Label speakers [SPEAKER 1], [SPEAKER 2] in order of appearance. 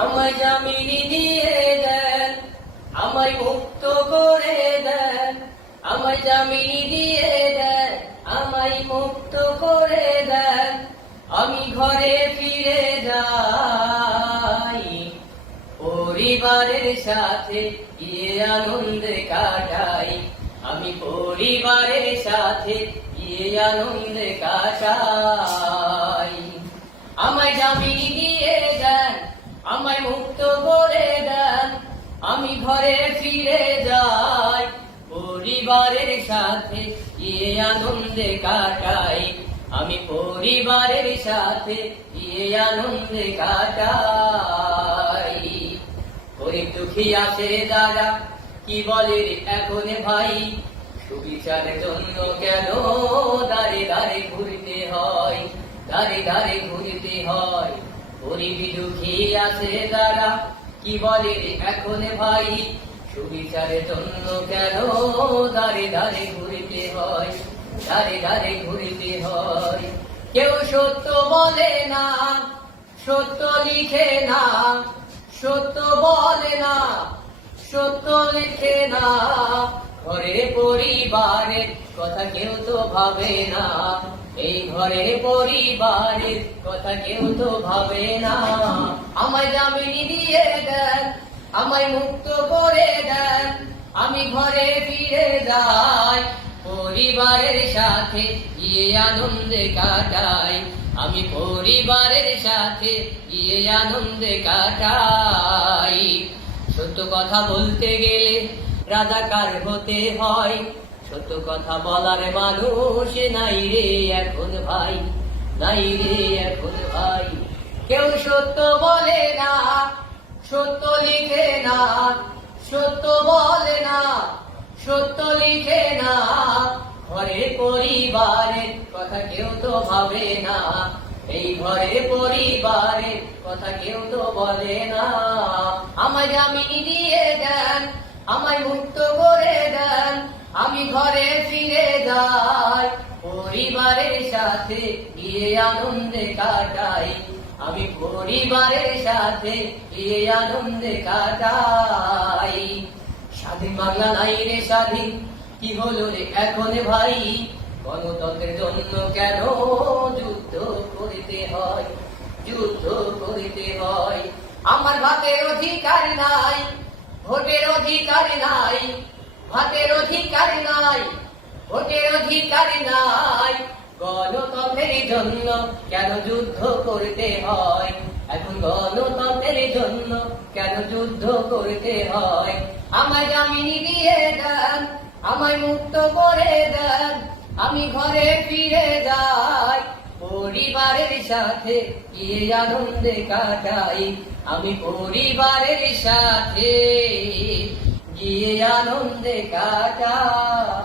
[SPEAKER 1] আমায় জামিনি দিয়ে দেন, আমায় মুক্ত করে দেন, আমায় জামিনি দিয়ে দেন, আমায় মুক্ত করে দেন। আমি ঘরে ফিরে যাই, পরিবারের সাথে গিয়ে আনন্দে কাটাই। আমি পরিবারের সাথে গিয়ে আনন্দে কাটাই। আমায় জামিনি দিয়ে দেন সাথে গিয়ে আনন্দে কাটাই? আমি পরিবারের সাথে গিয়ে আনন্দে কাটাই? গরিব দুঃখী আছে দাদা, কি বলে এখন ভাই? সুবিচারের জন্য কেন দাঁড়ে দাঁড়ে ঘুরতে হয়? দাঁড়ে দাঁড়ে ঘুরতে হয়। গরিব দুঃখী আছে দাদা, কি বলে এখন ভাই? সুবিচারের জন্য কেন? দাঁড়ে দাঁড়ে ঘুরতে হয় দাঁড়ে দাঁড়ে ঘুরতে হয়। কেউ সত্য বলে না, সত্য লিখে না, সত্য বলে না, সত্য লিখে না। ঘরে পরিবারের কথা কেউ তো ভাবে না, এই ঘরে পরিবারের কথা কেউ তো ভাবে না। আমায় জামিনি দিয়ে দেন আমায় মুক্ত করে দেন। আমি ঘরে ফিরে যাই, পরিবারের সাথে গিয়ে আনন্দে কাটাই। আমি পরিবারের সাথে গিয়ে আনন্দে কাটাই। সত্য কথা বলতে গেলে রাজাকার হতে হয়। সত্য কথা বলার মানুষ নাই রে এখন ভাই, নাই রে এখন ভাই। কেউ সত্য বলে না, সত্য লিখে না, সত্য বলে না, সত্য লিখে না, ঘরে পরিবারের কথা কেউ তো ভাবে না, এই ঘরে পরিবারের কথা কেউ তো বলে না। আমায় জামিনি দিয়ে দেন, আমায় মুক্ত করে দেন, আমি ঘরে ফিরে যাই, পরিবারের সাথে গিয়ে আনন্দে কাটাই। আমি পরিবারের সাথে গিয়ে আনন্দে কাটাই। স্বাধীন বাংলা নাই রে স্বাধীন, কি হলো রে এখন ভাই? গণতন্ত্রের জন্য কেন যুদ্ধ করিতে হয়? যুদ্ধ করিতে হয়। আমার ভাতের অধিকার নাই, ভোটের অধিকার নাই, ভাতের অধিকার নাই, ভোটের অধিকার নাই। গণতন্ত্রের জন্য কেন যুদ্ধ করতে হয়? এখন গণতন্ত্রের জন্য কেন যুদ্ধ করতে হয়? আমায় জামিনি দিয়ে দেন, আমায় মুক্ত করে দেন, আমি ঘরে ফিরে যাই। পরিবারের সাথে গিয়ে আনন্দে কাটাই, আমি পরিবারের সাথে গিয়ে আনন্দে কাটাই।